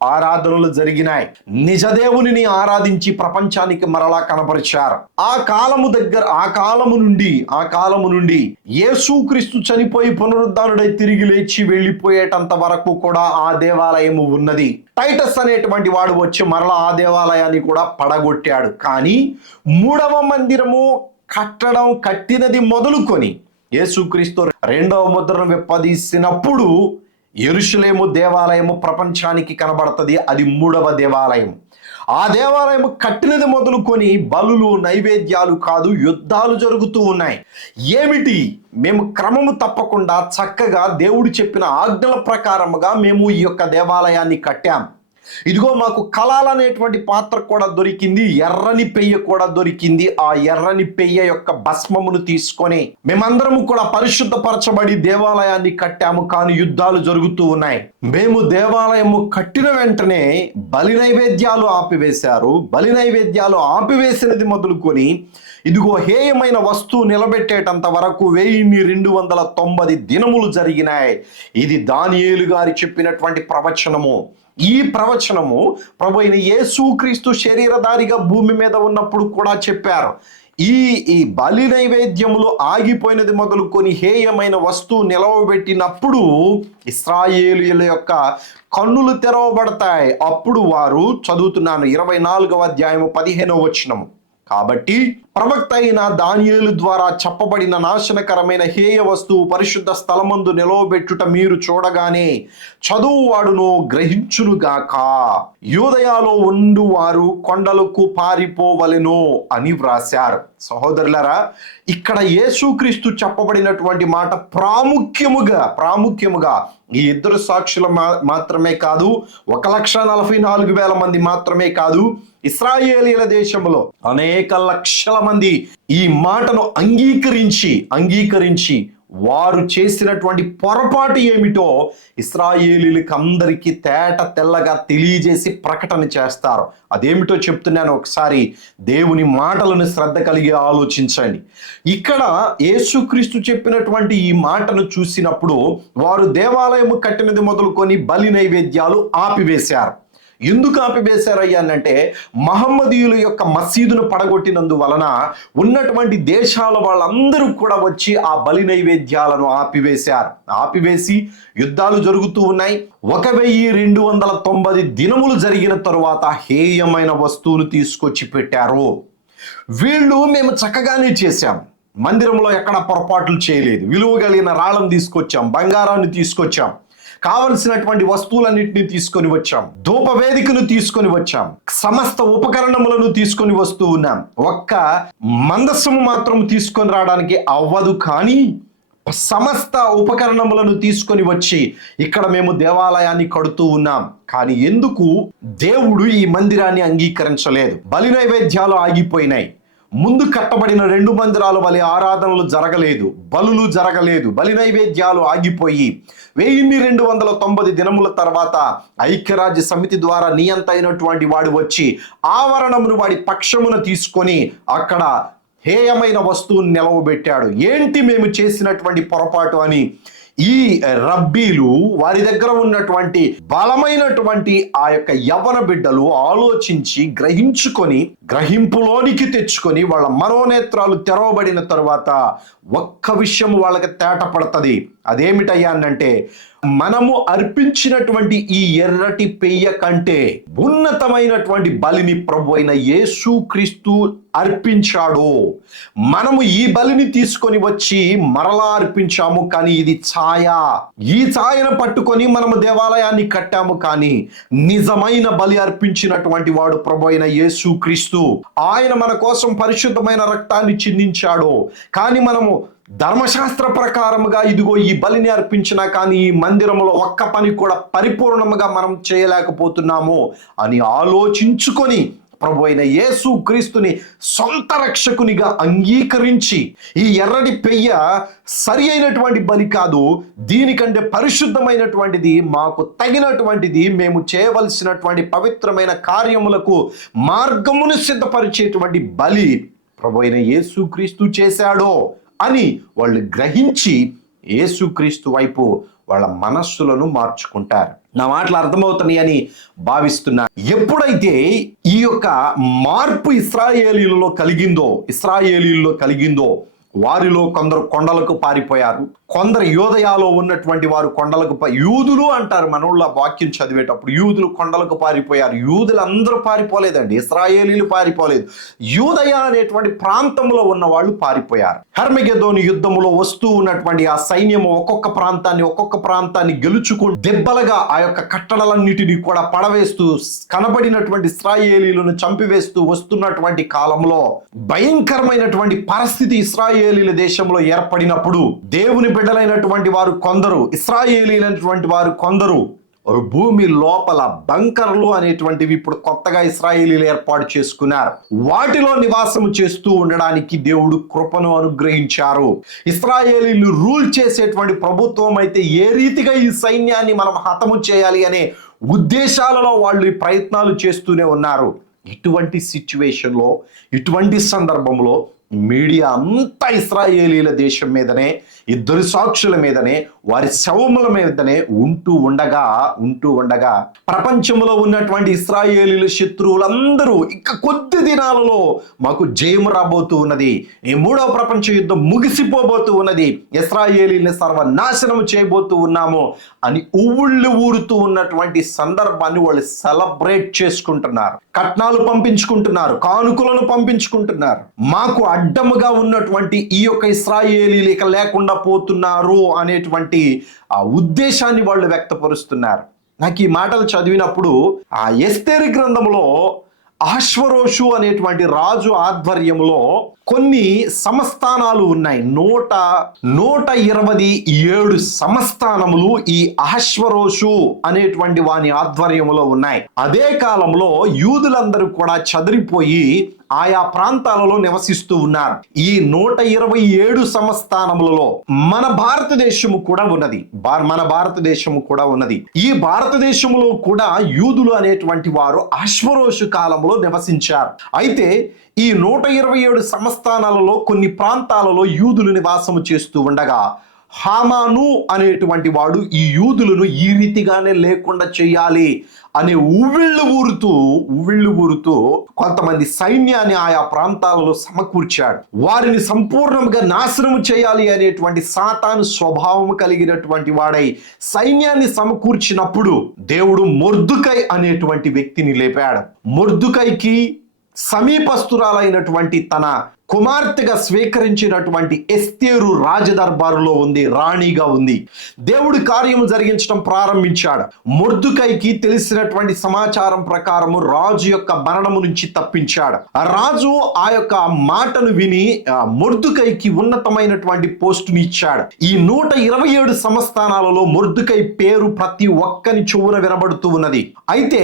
ఆరాధనలు జరిగినాయి. నిజదేవుని ఆరాధించి ప్రపంచానికి మరలా కనపరిచారు. ఆ కాలము నుండి యేసుక్రీస్తు చనిపోయి పునరుద్ధానుడై తిరిగి లేచి వెళ్ళిపోయేటంత వరకు కూడా ఆ దేవాలయము ఉన్నది. టైటస్ అనేటువంటి వాడు వచ్చి మరలా ఆ దేవాలయాన్ని కూడా పడగొట్టాడు. కానీ 3వ మందిరము కట్టినది మొదలుకొని యేసుక్రీస్తు 2వ ముద్రను విప్పదీసినప్పుడు యెరూషలేము దేవాలయము ప్రపంచానికి కనబడుతుంది. అది 3వ దేవాలయం. ఆ దేవాలయం కట్టినది మొదలుకొని బలులు, నైవేద్యాలు కాదు, యుద్ధాలు జరుగుతూ ఉన్నాయి. ఏమిటి? మేము క్రమము తప్పకుండా చక్కగా దేవుడు చెప్పిన ఆజ్ఞల ప్రకారముగా మేము ఈ యొక్క దేవాలయాన్ని కట్టాం. ఇదిగో మాకు కలాలనేటువంటి పాత్ర కూడా దొరికింది, ఎర్రని పెయ్య కూడా దొరికింది. ఆ ఎర్రని పెయ్య యొక్క భస్మమును తీసుకొని మేమందరము కూడా పరిశుద్ధపరచబడి దేవాలయాన్ని కట్టాము. కానీ యుద్ధాలు జరుగుతూ ఉన్నాయి. మేము దేవాలయము కట్టిన వెంటనే బలి నైవేద్యాలు ఆపివేశారు. బలి నైవేద్యాలు ఆపివేసినది మొదలుకొని ఇదిగో హేయమైన వస్తువు నిలబెట్టేటంత వరకు 1290 దినములు జరిగినాయి. ఇది దానియేలు గారు చెప్పినటువంటి ప్రవచనము. ఈ ప్రవచనము ప్రభు అయిన యేసుక్రీస్తు శరీరధారిగా భూమి మీద ఉన్నప్పుడు కూడా చెప్పారు. ఈ బలి నైవేద్యములు ఆగిపోయినది మొదలుకొని హేయమైన వస్తువు నిలవబెట్టినప్పుడు ఇశ్రాయేలీయుల యొక్క కన్నులు తెరవబడతాయి. అప్పుడు వారు, చదువుతున్నాను 24వ అధ్యాయము 15వ వచనము, కాబట్టి ప్రవక్త అయిన దానియేలు ద్వారా చెప్పబడిన నాశనకరమైన హేయ వస్తువు పరిశుద్ధ స్థలమందు నిలవబెట్టుట మీరు చూడగానే చదువువాడును గ్రహించునుగాక. యూదయాలో ఉండు వారు కొండలకు పారిపోవలెను అని వ్రాశారు. సహోదరులారా, ఇక్కడ యేసుక్రీస్తు చెప్పబడినటువంటి మాట ప్రాముఖ్యముగా ఈ ఇద్దరు సాక్షుల మాత్రమే కాదు, 1,44,000 మంది మాత్రమే కాదు, ఇశ్రాయేలీల దేశంలో అనేక లక్షల మంది ఈ మాటను అంగీకరించి వారు చేసినటువంటి పొరపాటు ఏమిటో ఇశ్రాయేలీలకు అందరికీ తెల్లగా తెలియజేసి ప్రకటన చేస్తారు. అదేమిటో చెప్తున్నాను, ఒకసారి దేవుని మాటలను శ్రద్ధ కలిగి ఆలోచించండి. ఇక్కడ యేసుక్రీస్తు చెప్పినటువంటి ఈ మాటను చూసినప్పుడు వారు దేవాలయము కట్టినది మొదలుకొని బలి నైవేద్యాలు ఆపివేశారు. ఎందుకు ఆపివేశారయ్యానంటే మహమ్మదీయుల యొక్క మసీదును పడగొట్టినందువలన ఉన్నటువంటి దేశాల వాళ్ళందరూ కూడా వచ్చి ఆ బలి నైవేద్యాలను ఆపివేసి యుద్ధాలు జరుగుతూ ఉన్నాయి. 1290 దినములు జరిగిన తరువాత హేయమైన వస్తువును తీసుకొచ్చి పెట్టారు. వీళ్ళు మేము చక్కగానే చేశాం, మందిరంలో ఎక్కడ పొరపాట్లు చేయలేదు, విలువ కలిగిన రాళ్ళను తీసుకొచ్చాం, బంగారాన్ని తీసుకొచ్చాం, కావలసినటువంటి వస్తువులన్నింటినీ తీసుకొని వచ్చాం, ధూపవేదికను తీసుకొని వచ్చాం, సమస్త ఉపకరణములను తీసుకొని వస్తూ ఉన్నాం. ఒక్క మందస్సము మాత్రం తీసుకొని రావడానికి అవ్వదు, కానీ సమస్త ఉపకరణములను తీసుకొని వచ్చి ఇక్కడ మేము దేవాలయాన్ని కడుతూ ఉన్నాం. కానీ ఎందుకు దేవుడు ఈ మందిరాన్ని అంగీకరించలేదు? బలి నైవేద్యాలు ఆగిపోయినాయి. ముందు కట్టబడిన 2 మందిరాల బలి ఆరాధనలు జరగలేదు, బలులు జరగలేదు, బలి నైవేద్యాలు ఆగిపోయి 1290 దినముల తర్వాత ఐక్యరాజ్య సమితి ద్వారా నియంత అయినటువంటి వాడు వచ్చి ఆవరణమును వాడి పక్షమున తీసుకొని అక్కడ హేయమైన వస్తువుని నిలవబెట్టాడు. ఏంటి మేము చేసినటువంటి పొరపాటు అని ఈ రబ్బీలు, వారి దగ్గర ఉన్నటువంటి బలమైనటువంటి ఆ యొక్క యవ్వన బిడ్డలు ఆలోచించి గ్రహింపులోనికి తెచ్చుకొని వాళ్ళ మనోనేత్రాలు తెరవబడిన తరువాత ఒక్క విషయం వాళ్ళకి తేట పడుతుంది. అదేమిటయ్యా అంటే, మనము అర్పించినటువంటి ఈ ఎర్రటి పెయ్య కంటే ఉన్నతమైనటువంటి బలిని ప్రభు అయిన యేసుక్రీస్తు అర్పించాడు. మనము ఈ బలిని తీసుకొని వచ్చి మరలా అర్పించాము, కానీ ఇది ఈ ఛాయను పట్టుకొని మనము దేవాలయాన్ని కట్టాము. కానీ నిజమైన బలి అర్పించినటువంటి వాడు ప్రభు అయిన యేసుక్రీస్తు. ఆయన మన కోసం పరిశుద్ధమైన రక్తాన్ని చిందించాడు. కానీ మనము ధర్మశాస్త్ర ప్రకారముగా ఇదిగో ఈ బలిని అర్పించినా కానీ ఈ మందిరంలో ఒక్క పని కూడా పరిపూర్ణముగా మనం చేయలేకపోతున్నాము అని ఆలోచించుకొని ప్రభు అయిన యేసుక్రీస్తుని సొంత రక్షకునిగా అంగీకరించి ఈ ఎర్రటి పెయ్య సరి అయినటువంటి బలి కాదు, దీనికంటే పరిశుద్ధమైనటువంటిది, మాకు తగినటువంటిది, మేము చేయవలసినటువంటి పవిత్రమైన కార్యములకు మార్గమును సిద్ధపరిచేటువంటి బలి ప్రభు అయిన యేసుక్రీస్తు చేశాడో అని వాళ్ళు గ్రహించి యేసుక్రీస్తు వైపు వాళ్ళ మనస్సులను మార్చుకుంటారు. నా మాటలు అర్థమవుతున్నాయి అని భావిస్తున్నా. ఎప్పుడైతే ఈ యొక్క మార్పు ఇశ్రాయేలీలలో కలిగిందో వారిలో కొందరు కొండలకు పారిపోయారు, కొందరు యోదయాలో ఉన్నటువంటి వారు కొండలకు యూదులు అంటారు. మనోళ్ళ వాక్యం చదివేటప్పుడు యూదులు కొండలకు పారిపోయారు. యూదులు అందరూ పారిపోలేదండి, ఇశ్రాయేలీలు పారిపోలేదు. యూదయ అనేటువంటి ప్రాంతంలో ఉన్న వాళ్ళు పారిపోయారు. హర్మగెదోను యుద్ధములో వస్తూ ఉన్నటువంటి ఆ సైన్యము ఒక్కొక్క ప్రాంతాన్ని గెలుచుకుంటూ దెబ్బలుగా ఆ యొక్క కట్టడలన్నిటినీ కూడా పడవేస్తూ కనబడినటువంటి ఇశ్రాయేలీలను చంపివేస్తూ వస్తున్నటువంటి కాలంలో భయంకరమైనటువంటి పరిస్థితి ఇశ్రాయేలీల దేశంలో ఏర్పడినప్పుడు దేవుని బిడ్డలైనటువంటి వారు కొందరు, ఇశ్రాయేలీలైనటువంటి వారు కొందరు భూమి లోపల బంకర్లు అనేటువంటివి ఇప్పుడు కొత్తగా ఇశ్రాయేలీలు ఏర్పాటు చేసుకున్నారు. వాటిలో నివాసము చేస్తూ ఉండడానికి దేవుడు కృపను అనుగ్రహించారు. ఇశ్రాయేలీలు రూల్ చేసేటువంటి ప్రభుత్వం అయితే ఏ రీతిగా ఈ సైన్యాన్ని మనం హతము చేయాలి అనే ఉద్దేశాలలో వాళ్ళు ప్రయత్నాలు చేస్తూనే ఉన్నారు. ఇటువంటి సిచ్యువేషన్లో, ఇటువంటి సందర్భంలో మీడియా అంతా ఇశ్రాయేలీల దేశం మీదనే, ఇద్దరు సాక్షుల మీదనే, వారి శవముల మీదనే ఉంటూ ఉండగా ప్రపంచంలో ఉన్నటువంటి ఇశ్రాయేలీల శత్రువులందరూ ఇక కొద్ది దినాలలో మాకు జయం రాబోతూ ఉన్నది, ఈ మూడవ ప్రపంచ యుద్ధం ముగిసిపోబోతూ ఉన్నది, ఇశ్రాయేలీని సర్వనాశనం చేయబోతూ ఉన్నాము అని ఉవ్వుళ్ళు ఊరుతూ ఉన్నటువంటి సందర్భాన్ని వాళ్ళు సెలబ్రేట్ చేసుకుంటున్నారు. కట్నాలు పంపించుకుంటున్నారు, కానుకలను పంపించుకుంటున్నారు. మాకు అడ్డముగా ఉన్నటువంటి ఈ యొక్క ఇశ్రాయేలీలు ఇక లేకుండా పోతున్నారు అనేటువంటి ఆ ఉద్దేశాన్ని వాళ్ళు వ్యక్తపరుస్తున్నారు. నాకు ఈ మాటలు చదివినప్పుడు ఆ ఎస్తేరు గ్రంథంలో అహష్వరోషు అనేటువంటి రాజు ఆధ్వర్యంలో కొన్ని సంస్థానాలు ఉన్నాయి. 127 సంస్థానములు ఈ అహష్వరోషు అనేటువంటి వాని ఆధ్వర్యంలో ఉన్నాయి. అదే కాలంలో యూదులందరూ కూడా చెదిరిపోయి ఆయా ప్రాంతాలలో నివసిస్తూ ఉన్నారు. ఈ 127 సంస్థానములలో మన భారతదేశము కూడా ఉన్నది. ఈ భారతదేశంలో కూడా యూదులు అనేటువంటి వారు అహష్వరోషు కాలంలో నివసించారు. అయితే ఈ 127 సంస్థానాలలో కొన్ని ప్రాంతాలలో యూదులు నివాసము చేస్తూ ఉండగా హామాను అనేటువంటి వాడు ఈ యూదులను ఈ రీతిగానే లేకుండా చేయాలి అనే ఉవ్విళ్ళు ఊరుతూ కొంతమంది సైన్యాన్ని ఆయా ప్రాంతాలలో సమకూర్చాడు. వారిని సంపూర్ణంగా నాశనం చేయాలి అనేటువంటి సాతాను స్వభావం కలిగినటువంటి వాడై సైన్యాన్ని సమకూర్చినప్పుడు దేవుడు మొర్దుకై అనేటువంటి వ్యక్తిని లేపాడు. మొర్దుకైకి సమీపస్తురాలైనటువంటి తన కుమార్తెగా స్వీకరించినటువంటి ఎస్తేరు రాజదర్బారులో ఉంది, రాణిగా ఉంది. దేవుడి కార్యము జరిగించడం ప్రారంభించాడు. మొర్దుకైకి తెలిసినటువంటి సమాచారం ప్రకారము రాజు యొక్క మరణము నుంచి తప్పించాడు. ఆ రాజు ఆ యొక్క మాటను విని మొర్దుకైకి ఉన్నతమైనటువంటి పోస్టుని ఇచ్చాడు. ఈ 127 సంస్థానాలలో మొర్దుకై పేరు ప్రతి ఒక్కని చెవున వినబడుతూ ఉన్నది. అయితే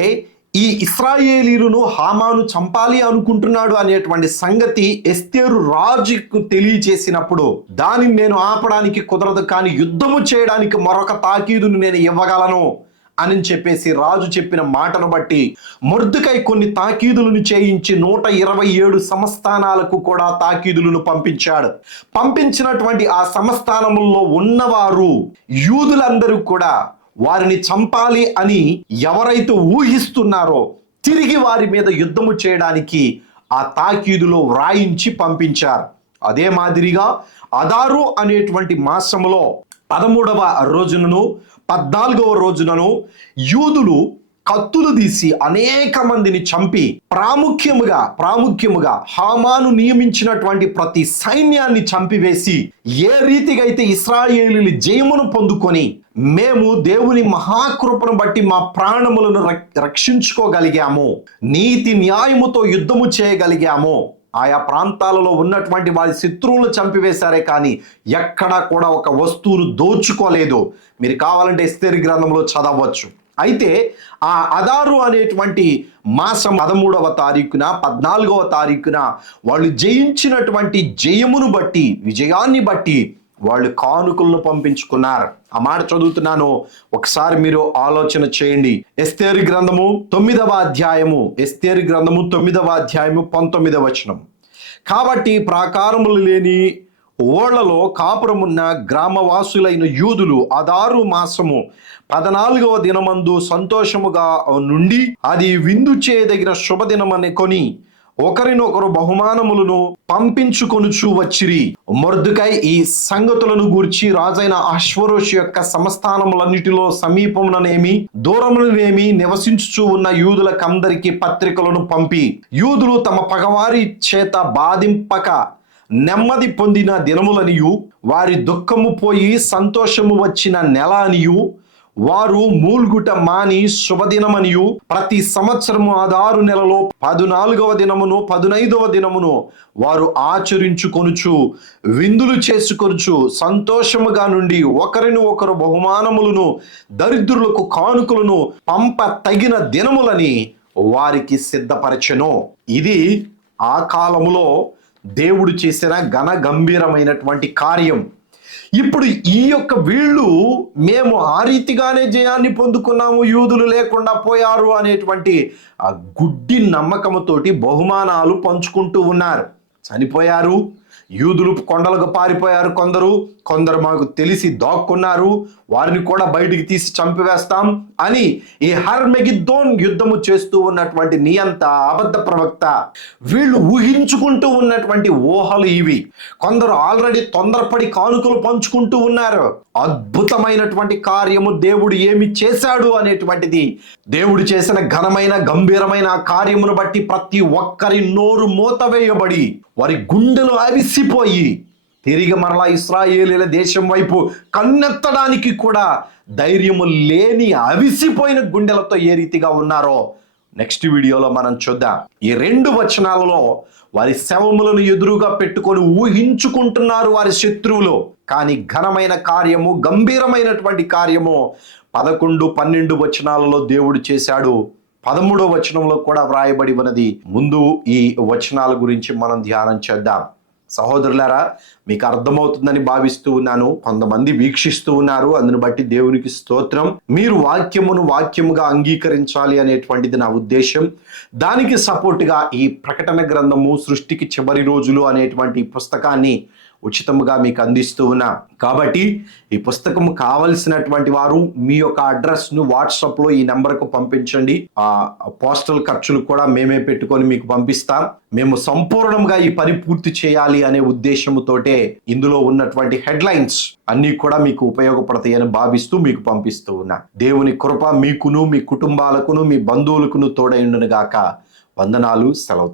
ఈ ఇశ్రాయేలీలను హామాను చంపాలి అనుకుంటున్నాడు అనేటువంటి సంగతి ఎస్తేరు రాజుకు తెలియచేసినప్పుడు దానిని నేను ఆపడానికి కుదరదు, కానీ యుద్ధము చేయడానికి మరొక తాకీదును నేను ఇవ్వగలను అని చెప్పేసి రాజు చెప్పిన మాటను బట్టి మొర్దుకై కొన్ని తాకీదులను చేయించి 127 సంస్థానాలకు కూడా తాకీదులను పంపించాడు. పంపించినటువంటి ఆ సంస్థానముల్లో ఉన్నవారు యూదులందరూ కూడా వారిని చంపాలి అని ఎవరైతే ఊహిస్తున్నారో తిరిగి వారి మీద యుద్ధము చేయడానికి ఆ తాకీదులో వ్రాయించి పంపించారు. అదే మాదిరిగా అదారు అనేటువంటి మాసములో 13వ రోజునను 14వ రోజునను యూదులు కత్తులు తీసి అనేక మందిని చంపి ప్రాముఖ్యముగా హామాను నియమించినటువంటి ప్రతి సైన్యాన్ని చంపివేసి ఏ రీతిగా అయితే ఇశ్రాయేలీయులు జయమును పొందుకొని మేము దేవుని మహాకృపను బట్టి మా ప్రాణములను రక్షించుకోగలిగాము, నీతి న్యాయముతో యుద్ధము చేయగలిగాము, ఆయా ప్రాంతాలలో ఉన్నటువంటి వారి శత్రువులు చంపివేశారే కానీ ఎక్కడా కూడా ఒక వస్తువును దోచుకోలేదు. మీరు కావాలంటే ఎస్తేరు గ్రంథంలో చదవచ్చు. అయితే ఆ అదారు అనేటువంటి మాసం 13వ తారీఖున 14వ తారీఖున వాళ్ళు జయించినటువంటి జయమును బట్టి, విజయాన్ని బట్టి వాళ్ళు కానుకలను పంపించుకున్నారు. ఆ మాట చదువుతున్నాను, ఒకసారి మీరు ఆలోచన చేయండి. ఎస్తేరు గ్రంథము 9వ అధ్యాయము 19వ వచనం. కాబట్టి ప్రాకారములు లేని ఓళ్లలో కాపురమున్న గ్రామవాసులైన యూదులు అదారు మాసము 14వ దినమందు సంతోషముగా నుండి అది విందు చేయదగిన శుభదినమని కొని ఒకరినొకరు బహుమానములను పంపించుకొనుచు వచ్చిరి. మొర్దుకై ఈ సంగతులను గూర్చి రాజైన అహష్వరోషు యొక్క సంస్థానములన్నిటిలో సమీపముననేమి దూరముననేమి నివసించుచూ ఉన్న యూదులకందరికీ పత్రికలను పంపి యూదులు తమ పగవారి చేత బాధింపక నెమ్మది పొందిన దినములనియు వారి దుఃఖము పోయి సంతోషము వచ్చిన నెల అనియు వారు మూల్గుట మాని శుభదినమనియు ప్రతి సంవత్సరము ఆదారు నెలలో 14వ దినమును 15వ దినమును వారు ఆచరించుకొనుచు విందులు చేసుకొనుచు సంతోషముగా నుండి ఒకరిని ఒకరు బహుమానములను దరిద్రులకు కానుకలను పంప తగిన దినములని వారికి సిద్ధపరచెను. ఇది ఆ కాలములో దేవుడు చేసిన ఘన గంభీరమైనటువంటి కార్యం. ఇప్పుడు ఈ యొక్క వీళ్ళు మేము ఆ రీతిగానే జయాన్ని పొందుకున్నాము, యూదులు లేకుండా పోయారు అనేటువంటి ఆ గుడ్డి నమ్మకముతోటి బహుమానాలు పంచుకుంటూ ఉన్నారు. చనిపోయారు, యూదులు కొండలకు పారిపోయారు, కొందరు మాకు తెలిసి దాక్కున్నారు, వారిని కూడా బయటికి తీసి చంపివేస్తాం అని ఈ హర్మెగిద్దోన్ యుద్ధము చేస్తూ ఉన్నటువంటి నియంత, అబద్ధ ప్రవక్త, వీళ్ళు ఊహించుకుంటూ ఉన్నటువంటి ఊహలు ఇవి. కొందరు ఆల్రెడీ తొందరపడి కానుకలు పంచుకుంటూ ఉన్నారు. అద్భుతమైనటువంటి కార్యము దేవుడు ఏమి చేశాడు అనేటువంటిది, దేవుడు చేసిన ఘనమైన గంభీరమైన కార్యమును బట్టి ప్రతి ఒక్కరి నోరు మూతవేయబడి వారి గుండెలు అవిసిపోయి తిరిగి మరలా ఇశ్రాయేలీల దేశం వైపు కన్నెత్తడానికి కూడా ధైర్యము లేని అవిసిపోయిన గుండెలతో ఏ రీతిగా ఉన్నారో నెక్స్ట్ వీడియోలో మనం చూద్దాం. ఈ 2 వచనాలలో వారి శవములను ఎదురుగా పెట్టుకొని ఊహించుకుంటున్నారు వారి శత్రువులు. కానీ ఘనమైన కార్యము, గంభీరమైనటువంటి కార్యము 11, 12 వచనాలలో దేవుడు చేశాడు. 13వ వచనంలో కూడా వ్రాయబడి ఉన్నది. ముందు ఈ వచనాల గురించి మనం ధ్యానం చేద్దాం. సహోదరులారా, మీకు అర్థమవుతుందని భావిస్తూ ఉన్నాను. కొంతమంది వీక్షిస్తూ ఉన్నారు, అందును బట్టి దేవునికి స్తోత్రం. మీరు వాక్యముగా అంగీకరించాలి అనేటువంటిది నా ఉద్దేశం. దానికి సపోర్టుగా ఈ ప్రకటన గ్రంథము సృష్టికి చివరి రోజులు అనేటువంటి పుస్తకాన్ని ఉచితంగా మీకు అందిస్తూ ఉన్నా. కాబట్టి ఈ పుస్తకం కావలసినటువంటి వారు మీ యొక్క అడ్రస్ను వాట్సాప్లో ఈ నెంబర్కు పంపించండి. ఆ పోస్టల్ ఖర్చులు కూడా మేమే పెట్టుకొని మీకు పంపిస్తాం. మేము సంపూర్ణంగా ఈ పని పూర్తి చేయాలి అనే ఉద్దేశంతోటే ఇందులో ఉన్నటువంటి హెడ్లైన్స్ అన్నీ కూడా మీకు ఉపయోగపడతాయని భావిస్తూ మీకు పంపిస్తూ ఉన్నా. దేవుని కృప మీకును, మీ కుటుంబాలకును, మీ బంధువులకును తోడైండును గాక. వందనాలు. సెలవు.